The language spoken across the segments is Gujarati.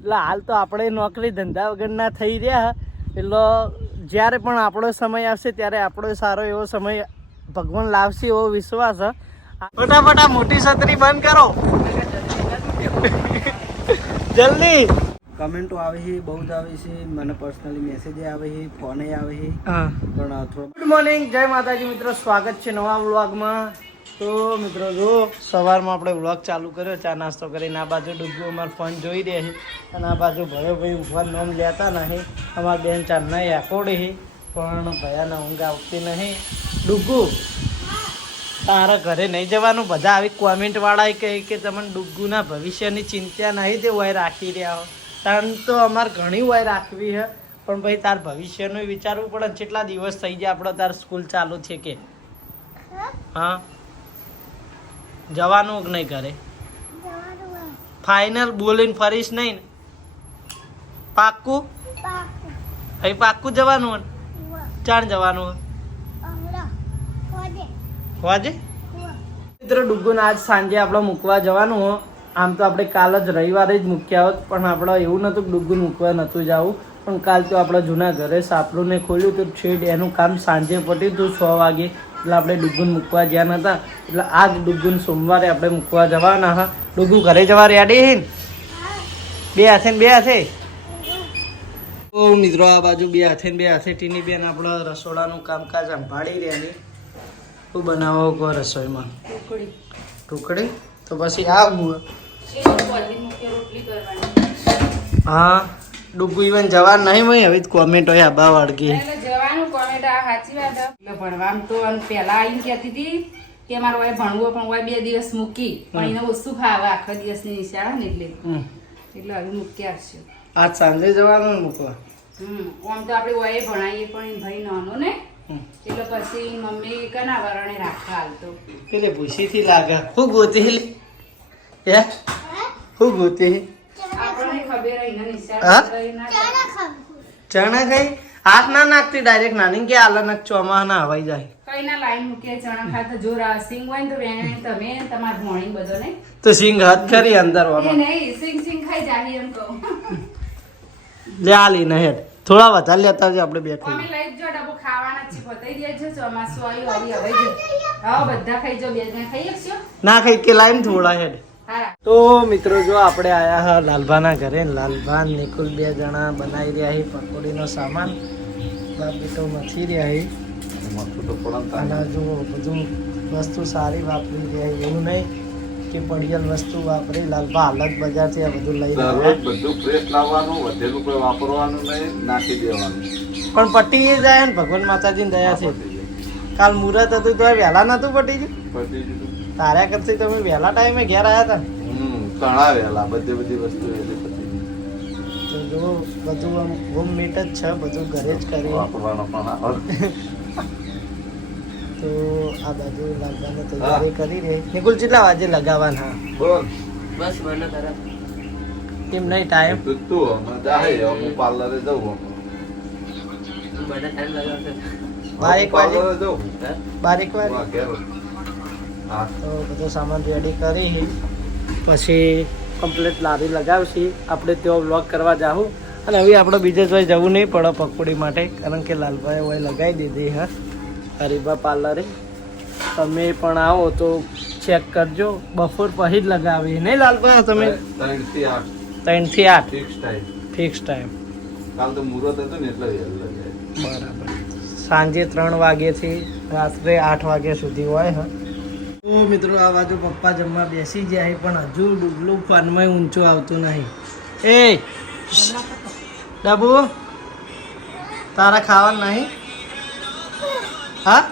એટલે હાલ તો આપણે નોકરી ધંધા વગરના થઈ રહ્યા, એટલે જ્યારે પણ આપણો સમય આવશે ત્યારે આપણો સારો એવો સમય ભગવાન લાવશે એવો વિશ્વાસ છે. ફટાફટ મોટી છત્રી બંધ કરો જલ્દી. કમેન્ટો આવે છે, બહુ જ આવે છે, મને પર્સનલી મેસેજ આવે છે, ફોન આવે છે, પણ થોડો. ગુડ મોર્નિંગ, જય માતાજી મિત્રો, સ્વાગત છે નવા વ્લોગમાં. તો મિત્રો જો સવારમાં આપણે વ્લોગ ચાલુ કર્યો, ચા નાસ્તો કરીને. આ બાજુ ડુગ્ગુ અમારો ફોન જોઈ રહ્યા છે અને આ બાજુ ભયોભાઈ ઊંઘવા નામ લેતા નહીં. અમારા બેન ચારના એકોડે છે પણ ભયાને ઊંઘ આવતી નહીં. ડુગ્ગુ તારા ઘરે નહીં જવાનું? બધા આવી કોમેન્ટવાળાએ કહે કે તમને ડુગ્ગુના ભવિષ્યની ચિંતા નહીં, તે વય રાખી રહ્યા હો. તાર તો અમારે ઘણી વય રાખવી છે, પણ ભાઈ તાર ભવિષ્યનું વિચારવું પડે. કેટલા દિવસ થઈ ગયા આપણો તાર સ્કૂલ ચાલુ છે કે? હા, જવાનું કે નહીં ઘરે? ફાઇનલ બોલીને ફરીશ નહીં ને? પાક્કું? અહીં પાક્કું જવાનું? ચાણ જવાનું? વાજે મિત્રો ડુગ્ગુને આજ સાંજે આપણે મૂકવા જવાનું હો. આમ તો આપણે કાલ જ રવિવારે જ મૂક્યા હોત, પણ આપણે એવું નહોતું કે ડુગ્ગુને મૂકવા નહોતું જવું. પણ કાલ તો આપણા જૂના ઘરે સાપરુને ખોલ્યું તો છેડ એનું કામ સાંજે પટ્યું હતું 6 વાગે, એટલે આપણે ડુગ્ગુને મૂકવા ગયા નહોતા. એટલે આજ ડુગ્ગુને સોમવારે આપણે મૂકવા જવાના હા. ડુગ્ગુ ઘરે જવા રેડી હે ને? બે હાથે ને બે હાથે? તો મિત્રો આ બાજુ બે હાથે ને બે હાથે ટીની બેન આપણા રસોડાનું કામકાજ સંભાળી રહ્યા. શું બનાવો કહો રસોઈમાં? ઢોકળી. તો પછી આવું હા. ડુગ્ગુ ઇવન જવાનું નહીં ભાઈ, હવે કોમેન્ટ હોય આબા વાળગી જવાનું. કોમેન્ટ આ સાચી વાત. એટલે ભણવાનું તો પહેલા આવીને કહેતી હતી કે મારો ભાઈ ભણવો, પણ ભાઈ 2 દિવસ મૂકી, પણ એને ઓછું ખાવે આખા દિવસની નિશાળા ને એટલે હવે મૂકી આવશે. આજ સાંજે જવાનું મૂકવા. આમ તો આપણે વયે ભણાવીએ, પણ ભાઈ નાનો ને એટલે પછી મમ્મી કના વરણે રાખવા હાલતો. એટલે ભૂસીથી લાગે. હું ગોતી હે? હું ગોતી? આપણને ખબર એને હા? નિશાળ ચણા ખાઈ હાથ ના નાખતી ડાયરેક્ટ નાની કે આલા નાખ ચોમા ના હવાઈ જાય. કઈ ના લાઈન મૂકીએ ચણા ખાતા જોર સિંગ હોય ને તો વેણે તમે તમાર ભણી બધો ને તો સિંગ હાથ કરી અંદર એ વાળો નહીં સિંગ ખાઈ જાય એમ કહું. લે આલી ને હેડ થોડા વધારે લેતા આવજો આપણે બે અમે ખાઈ. લઈ જો ડબ્બો ખાવાના જ છે, બતાઈ દેજો. ચોમાસું આવ્યું હવે હવે જો હા બધા ખાઈ જો, 2 જણ ખાઈ શકશો? ના ખાઈ કે લાઈન થોડા હેડ. હારા. તો મિત્રો જો આપણે આયા હા લાલભાના ઘરે. લાલભા નિકુલ 2 જણા બનાવી રહ્યા છે પકોડીનો સામાન. બાપી તો નથી રહ્યા છે અને જો બધું વસ્તુ સારી વાપરી રહ્યા છે, એવું નહીં કે પડિયલ વસ્તુ વાપરી. લાલભા અલગ બજારથી આ બધું લઈ રહ્યા. બધું ફ્રેશ લાવવાનું, વધેલું કોઈ વાપરવાનું નહીં, નાખી દેવાનું. પણ પટી જાય ને ભગવાન માતાજીની દયાથી. કાલ મુહૂર્ત હતું તો વહેલા નતું પટી ગયું? પતી ગયું. તાર્યા કરતી તમે વહેલા ટાઈમે ઘેર આવ્યા હતા. ઘણા વહેલા બધી વસ્તુ એટલે પતી ગયું. તો જો બધું આમ હોમમેડ જ છે, બધું ઘરે જ કરી. વાપરવાનો પણ આવડે. તો આ બાજુ લાગવાની તૈયારી કરી રહી. નિકુલ કેટલા વાગે લગાવવાના? બોલ. કેમ નહીં ટાઈમ? તું હમણાં જાય, હું પાર્લરે જવું. 12 વાગે. પાર્લરે જવું. 12 વાગે. વાહ, ઘેર. હા. તો બધો સામાન રેડી કરી પછી કમ્પ્લીટ લારી લગાવશી. આપણે ત્યાં વ્લોગ કરવા જાઉં. અને હવે આપણે બીજે જોઈ જવું નહીં પડે પકોડી માટે, કારણ કે લાલભાઈ હોય લગાવી દીધી હા હરીબા પાર્લરે. તમે પણ આવો તો ચેક કરજો. બપોર પછી જ લગાવી નહીં લાલભાઈ? તમે 3 થી 8 3 થી 8 ફિક્સ ટાઈમ. Fix time. કાલ તો મુહૂર્ત હતું ને એટલે વહેલું લગાય. બરાબર. સાંજે 3 વાગ્યાથી રાત્રે 8 વાગ્યા સુધી હોય હા. તો મિત્રો આ બાજુ પપ્પા જમવા બેસી ગયા છે, પણ હજુ ડુગલું ફાનમાં ઊંચું આવતું નહીં. એ ડબુ તારા ખાવાનું નહીં? હા,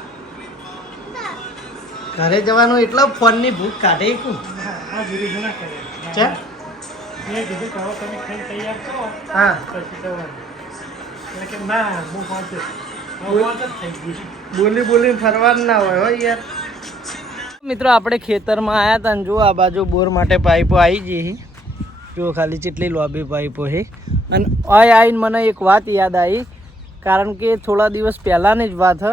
ઘરે જવાનું એટલે ફોનની ભૂખ કાઢે કું છે. હા બોલી બોલી ફરવાનું ના હોય હો યાર. મિત્રો આપણે ખેતરમાં આવ્યા હતા ને જો આ બાજુ બોર માટે પાઇપો આવી ગઈ. જો ખાલી કેટલી લોબી પાઇપો છે. અને આવીને મને એક વાત યાદ આવી, કારણ કે થોડા દિવસ પહેલાંની જ વાત હ,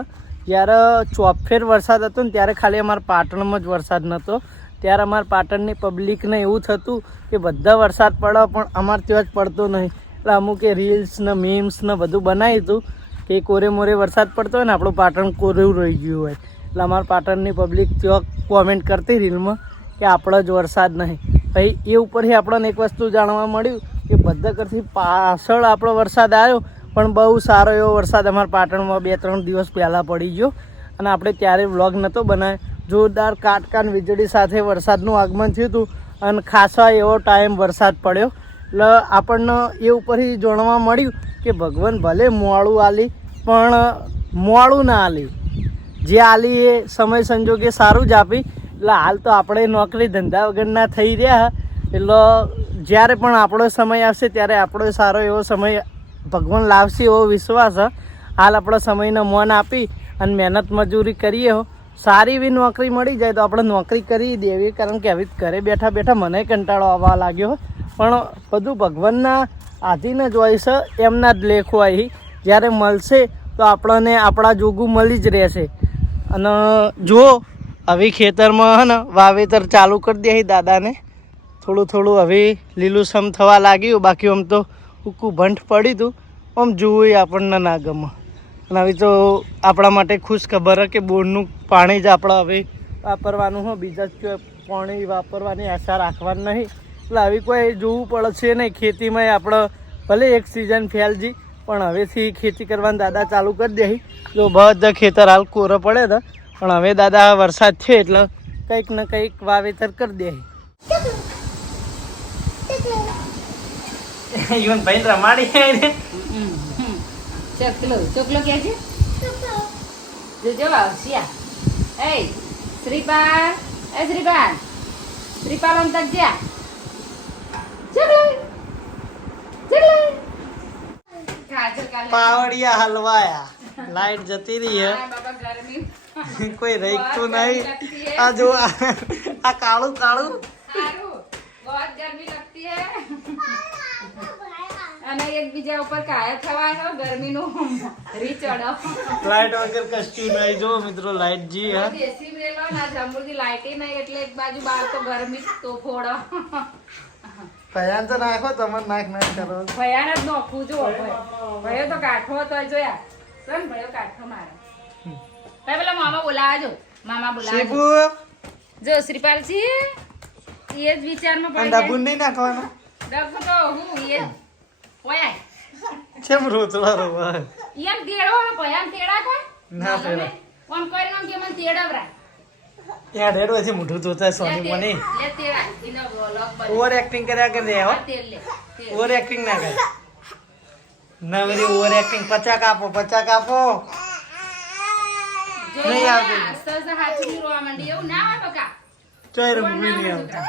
જ્યારે ચોફેર વરસાદ હતો ને ત્યારે ખાલી અમારા પાટણમાં જ વરસાદ નહોતો, ત્યારે અમારા પાટણની પબ્લિકને એવું થતું કે બધા વરસાદ પડે પણ અમારે ત્યાં જ પડતો નહીં. એટલે અમુકે રીલ્સ ને મીમ્સ ને બધું બનાવ્યું હતું કે કોરે મોરે વરસાદ પડતો હોય ને આપણું પાટણ કોરેવું રહી ગયું હોય. એટલે અમારા પાટણની પબ્લિક ત્યાં કોમેન્ટ કરતી રીલમાં કે આપણો જ વરસાદ નહીં. પછી એ ઉપરથી આપણને એક વસ્તુ જાણવા મળ્યું કે બધા કરતી પાછળ આપણો વરસાદ આવ્યો પણ બહુ સારો એવો વરસાદ અમારા પાટણમાં 2-3 દિવસ પહેલાં પડી ગયો. અને આપણે ત્યારે વ્લોગ નહોતો બનાવ્યો. જોરદાર કાટકાન વીજળી સાથે વરસાદનું આગમન થયું હતું અને ખાસા એવો ટાઈમ વરસાદ પડ્યો. એટલે આપણને એ ઉપરથી જાણવા મળ્યું કે ભગવાન ભલે મોડું આલી પણ મોડું ના આલી, જે આલી એ સમય સંજોગે સારું જ આપી. એટલે હાલ તો આપણે નોકરી ધંધા વગરના થઈ રહ્યા. એટલે જ્યારે પણ આપણો સમય આવશે ત્યારે આપણો સારો એવો સમય ભગવાન લાવશે એવો વિશ્વાસ છે. હાલ આપણો સમયને મોન આપી અને મહેનત મજૂરી કરીએ હો, સારી એવી નોકરી મળી જાય તો આપણે નોકરી કરી દેવી. કારણ કે આવી ઘરે બેઠા બેઠા મને કંટાળો આવવા લાગ્યો. પણ બધું ભગવાનના આધીન જ હોય છે, એમના જ લેખો આવી. જ્યારે મળશે તો આપણને આપણા જોગું મળી જ રહેશે. અને જો હવે ખેતરમાં હે ને વાવેતર ચાલુ કરી દે દાદાને, થોડું થોડું હવે લીલુંછમ થવા લાગ્યું. બાકી આમ તો ઉકું ભંઠ પડ્યું હતું, આમ જોવું આપણને ના ગમે. અને હવે તો આપણા માટે ખુશ ખબર છે કે બોરનું પાણી જ આપણે હવે વાપરવાનું હોય, બીજા જ પાણી વાપરવાની આશા રાખવાની નહીં. એટલે હવે કોઈ જોવું પડશે નહીં. ખેતીમાં આપણે ભલે એક સિઝન ફેલજી પણ હવેથી ખેતી કરવાની દાદા ચાલુ કરી દે. જો બધા ખેતર હાલ કોરો પડે તો પણ હવે દાદા વરસાદ છે એટલે કંઈક ને કંઈક વાવેતર કરી દે. ઈવન ભાઈ રમાડી ને ચોકલો ચોકલો કે છે જોજો આવશિયા. એ શ્રીપાલ, એ શ્રીપાલ, શ્રીપાલ અંતર જ્યા ચલો ચલો પાવડિયા હલવાયા, લાઈટ જતી રહી હે, બાબા ગરમી કોઈ રહીતું નહીં. આ જો આ કાળું કાળું સારું बहुत गर्मी लगती है અને એકબીજા ઉપર કાયા થવાનો ગરમીનું રી ચડો. લાઈટ વગર કશું નહીં. જો મિત્રો લાઈટ જી હે દેશી રેલો ના જમુરથી લાઈટ નહીં એટલે એક બાજુ બહાર તો ગરમી તો ફોડો. ભયાન તો નાખો, તમારે નાખ કરો. ભયાન જ નોખું જો ભયો તો કાઠો હતો જોયા સન ભયો કાઠો મારે. ભાઈ પેલા મામા બોલાવજો, મામા બોલાવજો. જો શ્રીપાલજી એ જ વિચારમાં પડી ડબ્બુ જાય. નહીં નાખવાનો. ડબ્બુ તો હું એ ઓય કેમ રોતલા રોવા? એમ તેડો ભયાન તેડા કો ના તેડા. ઓમ કોઈ નો કે મને તેડવરા યાર રેડ વચ્ચે મુઠું ધોતા સોની મને લે તેડા ઇનો વ્લોગ બન ઓવર એક્ટિંગ કર્યા કે દે હો. તેલ લે ઓવર એક્ટિંગ ના કરે. ના બધી ઓવર એક્ટિંગ 50 કાપો 50 કાપો. નહીં આવતી. સસ હાચી રોવા માંડી એવું ના હોય બકા. ચોય રંગવી નહીં આવતા.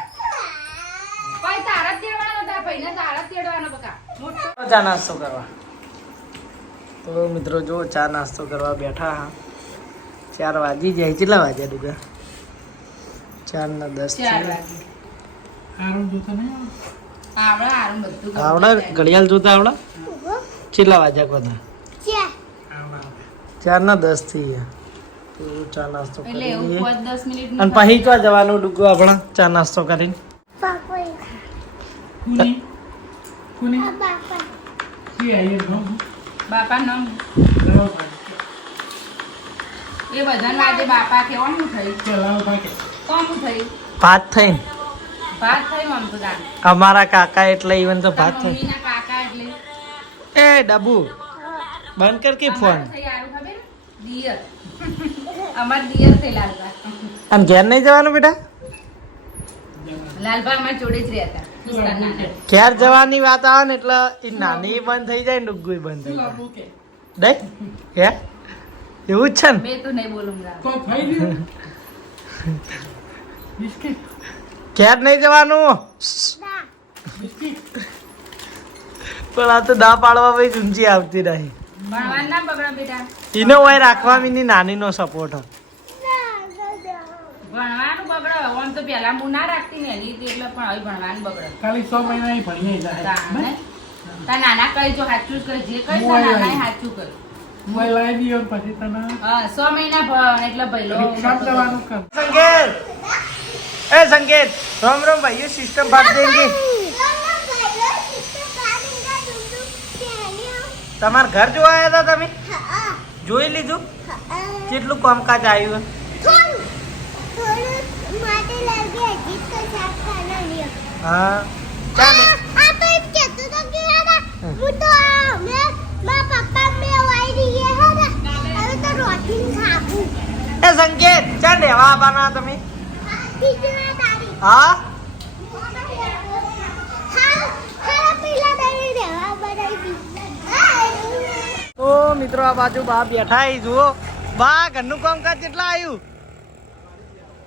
કોઈ તારા તેડવાનો તા ભાઈને તારા તેડવાનો બકા મોટો. ચા નાસ્તો કરવા તો મિત્રો જો ચા નાસ્તો કરવા બેઠા હા. 4 વાગી જાય. કેટલા વાગ્યા ડુગા? 4 ને 10 4 વાગે આવડા આરું બધું આવડા ઘડિયાળ જોતા આવડા કેટલા વાગ્યા કોતા? 4 ને 10 થઈ ગયા. તો ચા નાસ્તો એટલે કરી એવું લઈએ. 5-10 મિનિટ અને પછી ક્યાં જવાનું ડુગો આપણા ચા નાસ્તો કરીને? બાપા નામ એ બધાને વાજે બાપા કેવાનું થઈ કોમ થઈ ભાત થઈને ભાત થઈ આમ તો દાન અમારા કાકા એટલે ઇવન તો ભાત થઈ. મમ્મીના કાકા એટલે એ ડબ્બુ બંધ કર કે ફોન. અમારું થઈ આરું ખબર દિયર અમાર દિયર થઈ લાલબા. અને ઘેર નહીં જવાનું બેટા? લાલબા અમાર જોડે જ રહેતા નાના. ઘેર જવાની વાત આવે ને એટલે એ નાની બંધ થઈ જાય ને ડુગ્ગુય બંધ થઈ જાય. નહીં હે એવું જ છે ને? મેં તો નહીં બોલુંગા ઘેર નહીં જવાનું. પણ આ તો દા પાડવા ભાઈ ઊંચી આવતી રહી. ભણવાનું ના બગડો બેટા. એનો હોય રાખવા ની નાનીનો સપોર્ટ. ભણવાનું બગડો આમ તો પેલા હું ના રાખતી ને એની રીતે એટલે પણ હવે ભણવાનું બગડો. ખાલી 6 મહિના ભણીએ જાય. તાર નાના કઈ જો સાચું કર જે કઈ તાર નાના સાચું કર. મોબાઈલ લાવી દીયો ને પછી તને હા 6 મહિના ભણ એટલે ભઈલો રિક્ષા જવાનું કર. સંકેત ए संकेत राम राम भाई ये सिस्टम फाड़ देंगे તમાર ઘર જોવા આવ્યા હતા તમે જોઈ લીધું કેટલું કામકાજ આવ્યું હા ચાલે એ સંકેત ચાલ રહેવા આવવાના તમે હા તો મિત્રો આ બાજુ બા બેઠા હી જુઓ બા ઘરનું કામકાજ કેટલા આવ્યું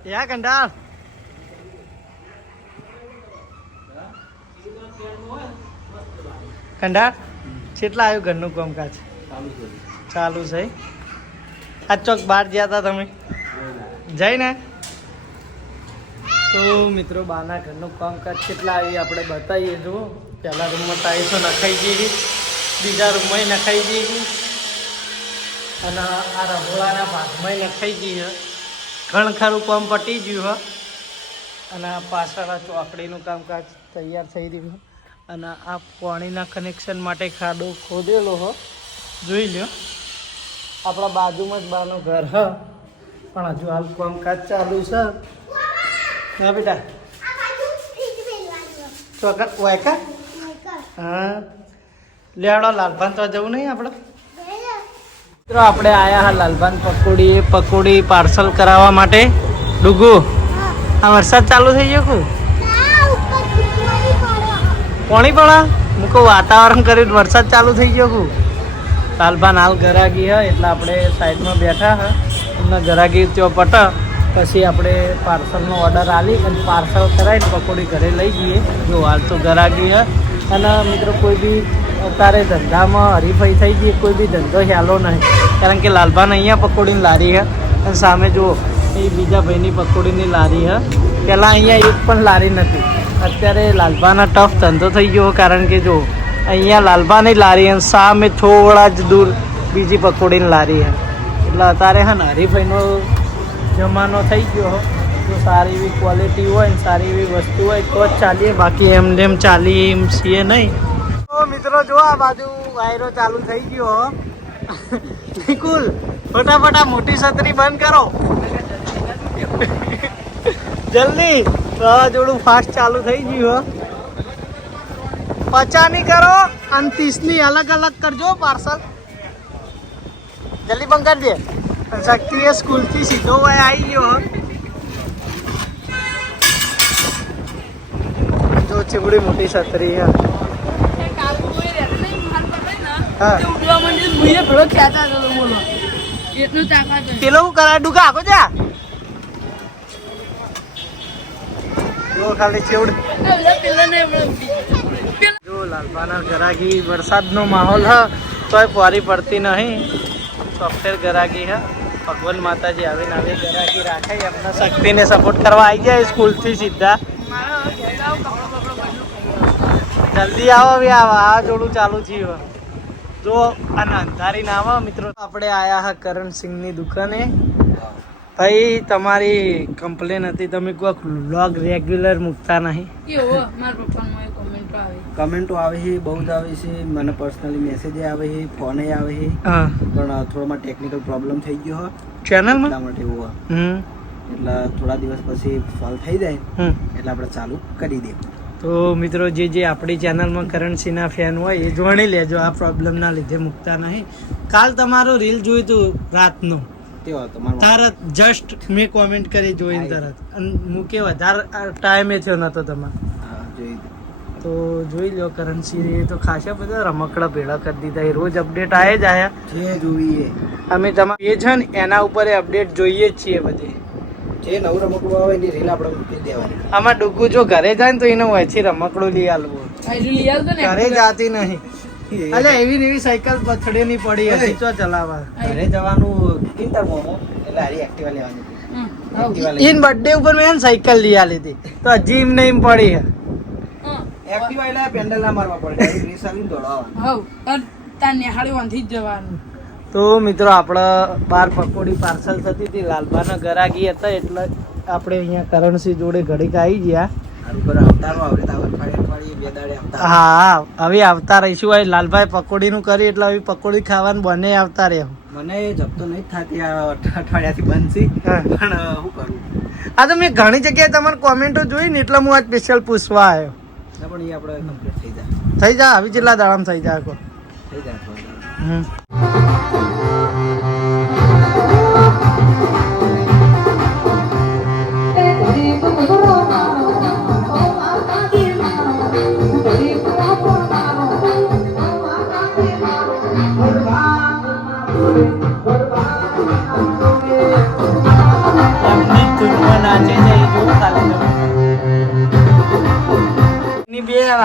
યા કંટાળ કંટાળ કેટલા આવ્યું ઘરનું કામકાજ ચાલુ છે આ ચોક બહાર ગયા હતા તમે જઈને તો મિત્રો બાના ઘરનું કામકાજ કેટલા આવી આપણે બતાવીએ જુઓ પહેલા રૂમમાં ટાઈસો નખાઈ ગઈ બીજા રૂમમાં નખાઈ ગઈ અને આ રઘોડાના ભાગમાં નખાઈ ગઈ છે ઘણ ખરું કામ પટી ગયું હ અને આ પાછળ આ ચોકડીનું કામકાજ તૈયાર થઈ રહ્યું અને આ પાણીના કનેક્શન માટે ખાડો ખોદેલો હો જોઈ લો આપણા બાજુમાં જ બાનું ઘર હ પણ હજુ હાલ કામકાજ ચાલુ છે હા બેટા ચોકડ વાયકા હા લેડો લાલભાન તો જવું નહીં આપણે મિત્રો આપણે આયા હા લાલભાન પકોડી પાર્સલ કરાવવા માટે ડુગુ આ વરસાદ ચાલુ થઈ ગયો કું પાણી પડા મૂકો વાતાવરણ કર્યું વરસાદ ચાલુ થઈ ગયો કું લાલભાન હાલ ગરાગી હ એટલે આપણે સાઈડમાં બેઠા હ એમના ગરાગી ત્યાં પટ પછી આપણે પાર્સલનો ઓર્ડર આલી અને પાર્સલ કરાવીને પકોડી ઘરે લઈ જઈએ જો હાલ તો ગરાગી હ અને મિત્રો કોઈ બી અત્યારે ધંધામાં હરીફાઈ થઈ ગઈ કોઈ બી ધંધો ખ્યાલો નહીં કારણ કે લાલભાન અહીંયા પકોડીની લારી છે અને સામે જુઓ એ બીજા ભાઈની પકોડીની લારી છે પહેલાં અહીંયા એક પણ લારી નથી અત્યારે લાલભાના ટફ ધંધો થઈ ગયો કારણ કે જો અહીંયા લાલભાની લારી અને સામે થોડા જ દૂર બીજી પકોડીની લારી છે એટલે અત્યારે હા ને હરીફાઈનો જમાનો થઈ ગયો જો સારી એવી ક્વોલિટી હોય ને સારી એવી વસ્તુ હોય તો જ ચાલીએ બાકી એમ ચાલીએ એમ છીએ નહીં તો મિત્રો જો આ બાજુ વાયરો ચાલુ થઈ ગયો નિકુલ ફટાફટ મોટી છત્રી બંધ કરો જલ્દી વાવાઝોડું ફાસ્ટ ચાલુ થઈ ગયું 50 કરો અને 30 અલગ અલગ કરજો પાર્સલ જલ્દી બંધ કરી દે શક્તિએ સ્કૂલથી સીધો ભાઈ આવી ગયો જો ચીવડી મોટી છત્રી હા પેલો હું કરાય ડુકા આખો જા જો ખાલી ચેવડ જો લાલભાના ગરાગી વરસાદનો માહોલ હ તોય પારી પડતી નહીં સોફ્ટવેર ગરાગી હ ભગવાન માતાજી આવીને આવી ગરાગી રાખે એમના શક્તિને સપોર્ટ કરવા આવી જાય સ્કૂલથી સીધા જલ્દી આવો બી આ જોડું ચાલુ થયું જો અને અંધારી ના આવો મિત્રો આપણે આયા હા કરણસિંહની દુકાને ભાઈ તમારી કમ્પ્લેન હતી તમે કોઈ વ્લોગ રેગ્યુલર મૂકતા નહીં કમેન્ટો આવે છે બહુ જ આવે છે મને પર્સનલી મેસેજ આવે છે ફોન આવે છે પણ થોડોમાં ટેકનિકલ પ્રોબ્લેમ થઈ ગયો ચેનલમાં એટલા માટે એવું એટલે થોડા દિવસ પછી સોલ્વ થઈ જાય એટલે આપણે ચાલુ કરી દઈએ તો મિત્રો જે આપણી ચેનલમાં કરણસિંહના ફેન હોય એ જોણી લેજો આ પ્રોબ્લેમના લીધે મૂકતા નહીં કાલ તમારું રીલ જોયું હતું રાતનું તરત જસ્ટ મેં કોમેન્ટ કરી જોઈને તરત અને મૂકે વધારે ટાઈમે થયો નતો તમારે તો જોઈ લો કરણસિંહ એ તો ખાસા બધા રમકડા ભેળા કરી દીધા એ રોજ અપડેટ આવે જ આયા જે જોઈએ અમે તમારે એ છે ને એના ઉપર અપડેટ જોઈએ જ છીએ બધી જે નવું રમકડું આવે એની રીલ આપણે મૂકી દેવાની આમાં ડુગુ જો ઘરે જાય ને તો એને વચ્ચે રમકડું લઈ આલવું ઘરે જાતી નહીં અલે એવી ને એવી સાયકલ પથડે ની પડી હતી તો ચલાવવા ઘરે જવાનું કિંતર મોમો એટલે હારી એક્ટિવા લેવાની ઇન બર્થડે ઉપર મેં સાયકલ લઈ આલી હતી તો હજી એમ નહીં પડી હે એક્ટિવા એટલે પેન્ડલ ના મારવા પડે રેસ આવીને દોડાવવાનું તો મિત્રો આપણે બાર પકોડી પાર્સલ થતી હતી લાલબાના ગરાગી હતા એટલે આપણે અહીંયા કરણસિંહ જોડે ઘડીક આવી ગયા. સારું કરો અવતારો આવે તો અઠવાડિયે બે દાડે અવતાર. હા હવે આવતા રહીશું. હવે લાલભાઈ પકોડીનું કરી એટલે હવે પકોડી ખાવાનું બને આવતા રહે. મને જપતો નહીં જ થતી આ અઠવાડિયાથી બંધ છે હા. પણ શું કરું. આ તો મેં ઘણી જગ્યાએ તમારી કોમેન્ટો જોઈ ને એટલે હું આ સ્પેશિયલ પૂછવા આવ્યો. ના પણ એ આપણે કમ્પ્લીટ થઈ જાય. થઈ જા આવી જેટલા દાડામાં થઈ જાય કો. થઈ જાય થોડા.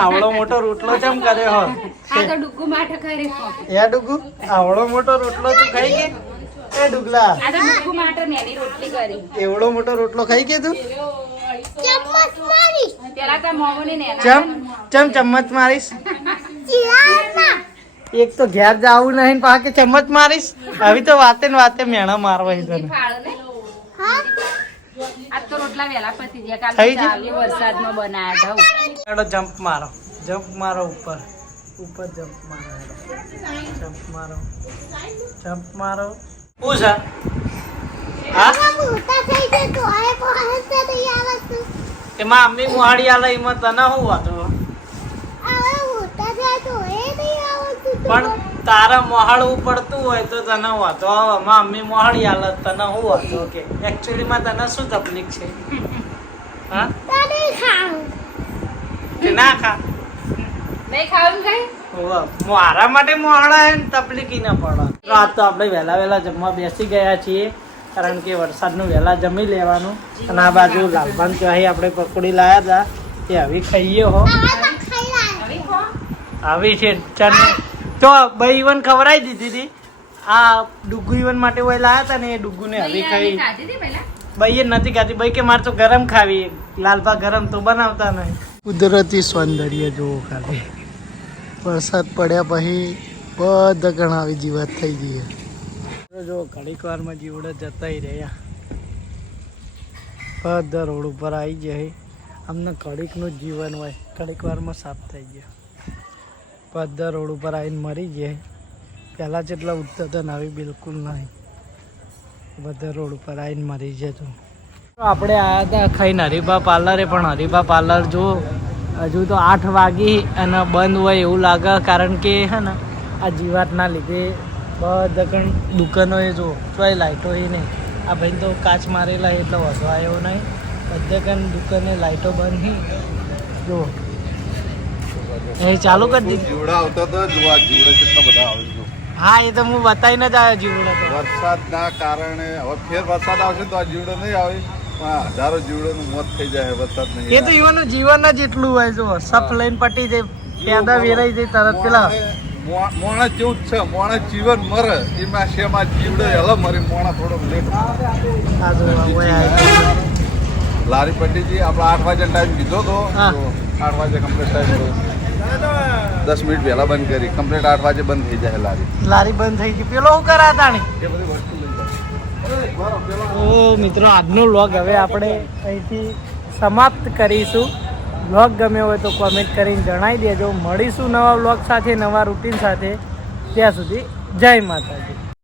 આવડો મોટો રોટલો ચમ કર્યો હો? આ તો ડુગ્ગુ માટે કરી એ ડુગુ આવડો મોટો રોટલો તું ખાઈ ગઈ? એ ડુગલા આ તો ડુગ્ગુ માટે નેની રોટલી કરી. એવડો મોટો રોટલો ખાઈ ગઈ તું? પેલા તો મોમોની નેના ચમ ચમચ મારીશ? એક તો ઘેર જાવું નહીં પા કે ચમચ મારીશ. આવી તો વાતે ને વાતે મેણા મારવા તને. ફાળો ને આજ તો રોટલા વહેલા પતી ગયા. થઈ કાલે ગયું? ચાલી વરસાદમાં બનાયા હતા. હેડો જમ્પ મારો, જમ્પ મારો ઉપર ઉપર જમ્પ મારો, જમ્પ મારો, જમ્પ મારો. શું છે? હા એમાં અમ્મી મુહાડી આલે એમાં તને શું વાતો? પણ તારા મોહાડવું પડતું હોય તો તને વાતો આવે. આમાં અમ્મી મોહાડી આલે તને શું વાતો? કે એકચ્યુઅલી માં તને શું તકલીફ છે? હા કે ના ખા? નહીં ખાવું કઈ મારા માટે મોહાડા હે ને તકલીફ ના પડે. રાત તો આપણે વહેલા વહેલા જમવા બેસી ગયા છીએ કારણ કે વરસાદનું વહેલા જમી લેવાનું. અને આ બાજુ લાલભાન ચાહી આપણે પકોડી લાયા હતા એ હવે ખાઈએ હો. આવી છે ચને તો ભાઈ ઈવન ખવડાવી દીધી હતી. આ ડુગ્ગુ ઈવન માટે હોય લાયા હતા ને એ ડુગ્ગુને હવે ખાઈ. ખાધી હતી પહેલા ભાઈ એ નથી ખાતી. ભાઈ કે મારે તો ગરમ ખાવી. લાલભા ગરમ તો બનાવતા નહીં. કુદરતી સૌંદર્ય જોવો ખાલી. વરસાદ પડ્યા પછી બધા ઘણા આવી જીવાત થઈ જઈએ. જો ઘડીક વારમાં જીવડે જતાય રહ્યા. બધા રોડ ઉપર આવી જાય. અમને ઘડીકનું જ જીવન હોય, ઘડીક વારમાં સાફ થઈ ગયા. બધા રોડ ઉપર આવીને મરી જાય. પહેલાં જેટલા ઉઠતા હતા ને આવી બિલકુલ નહીં. બધા રોડ ઉપર આવીને મરી જતું. આપણે આવ્યા હતા ખાઈને હરીબા પાર્લરે, પણ હરીબા પાર્લર જો હજુ તો 8 વાગી અને બંધ હોય એવું લાગે. કારણ કે હે ને આ જીવાતના લીધે બધા કણ દુકાનોએ જો તોય લાઇટો એ નહીં. આ ભાઈ તો કાચ મારેલા એટલે વધુ આવ્યો નહીં. બધા કણ દુકાને લાઇટો બંધ નહીં. જો એ ચાલુ કરી દીધી. જીવડા આવતા હતા જોવા. જીવડા કેટલા બધા આવે છે. હા એ તો હું બતાવીને જ આવ્યો જીવડો તો. વરસાદના કારણે હવે ફેર વરસાદ આવશે તો આ જીવડો નહીં આવે પણ હજારો જીવડોનું મોત થઈ જાય વરસાદ નહીં. એ તો ઈવાનું જીવન જ એટલું હોય. જો સફ લઈને પટી જાય, પેદા વેરાઈ જાય તરત. પેલા મોણા જેવું જ છે. મોણા જીવન મરે એમાં શેમાં જીવડો હેલો મરી મોણા થોડોક લેટ. આ જો ઓય આ લારી પટ્ટીજી આપણે 8 વાગે ટાઈમ કીધો તો હા. 8 વાગે કમ્પ્લીટ ટાઈમ 10 મિનિટ પહેલા બંધ કરી. કમ્પ્લીટ 8 વાગે બંધ થઈ જાય લારી. લારી બંધ થઈ ગઈ. પેલો શું કરા તાણી? એ બધી વસ્તુ લઈ જાય. ઓ મિત્રો, આજનો વ્લોગ હવે આપણે અહીંથી સમાપ્ત કરીશું. વ્લોગ ગમ્યો હોય તો કોમેન્ટ કરીને જણાવી દેજો. મળીશું નવા વ્લોગ સાથે, નવા રૂટીન સાથે. ત્યાં સુધી જય માતાજી.